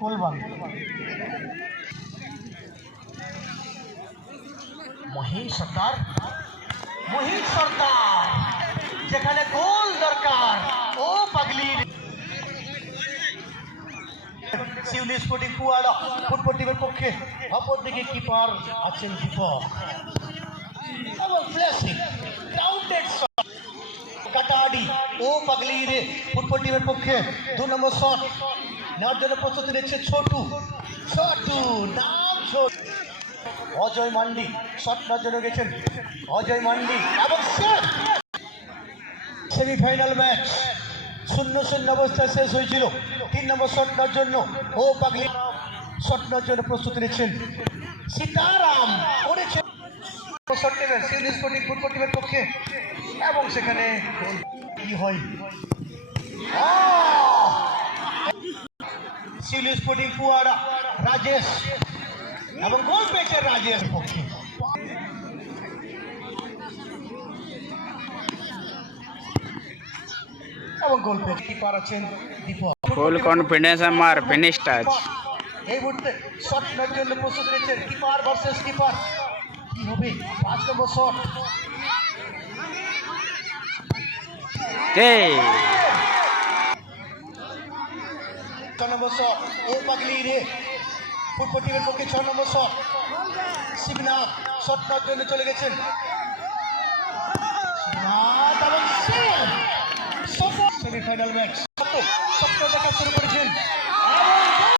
কোলবান মহিষ সর্দার যেখানে গোল দরকার ও পাগলির শিউলি স্পোর্টিং কুয়াড়া ফুটবল টিমের পক্ষে অপরদিকে কিপার আছেন দীপক এবং ফ্ল্যাশিং গ্রাউন্ডেড শট কাটাডি ও পাগলির ফুটবল টিমের পক্ষে 2 নম্বর শট নেওয়ার জন্য প্রস্তুতি নিচ্ছে ছোটু নাম ছোটু অজয় মান্ডি শট নেওয়ার জন্য গেছেন অজয় মান্ডি এবং সেমিফাইনাল ম্যাচ 0-0 অবস্থায় শেষ হয়েছিল 3 নম্বর শট নেওয়ার জন্য ও পাগলি শট নেওয়ার জন্য প্রস্তুতি নিচ্ছেন সীতারাম করেছেন শট নেবেন সিউলি স্পোর্টিং ফুটবল টিমের পক্ষে এবং সেখানে কি হয় সিউলি স্পোর্টিং কুয়াড়া রাজেশ এবং গোল পেয়েছে রাজেশ পক্ষে এবং গোল পেয়ে কিপার আছেন দীপক ফুল কনফিডেন্স আমার ফিনিশ টাচ এই মুহূর্তে শট নেওয়ার জন্য প্রস্তুত রয়েছেন কিপার ভার্সেস কিপার কি হবে 5 নম্বর শট এই 6 নম্বর শট ও পাগলি রে ফুটবল টিমের পক্ষে 6 নম্বর শট শিবনাথ শট নেওয়ার জন্য চলে গেছেন শিবনাথ এবং সেমিফাইনাল ম্যাচ সপ্তাহ দেখা শুরু করেছেন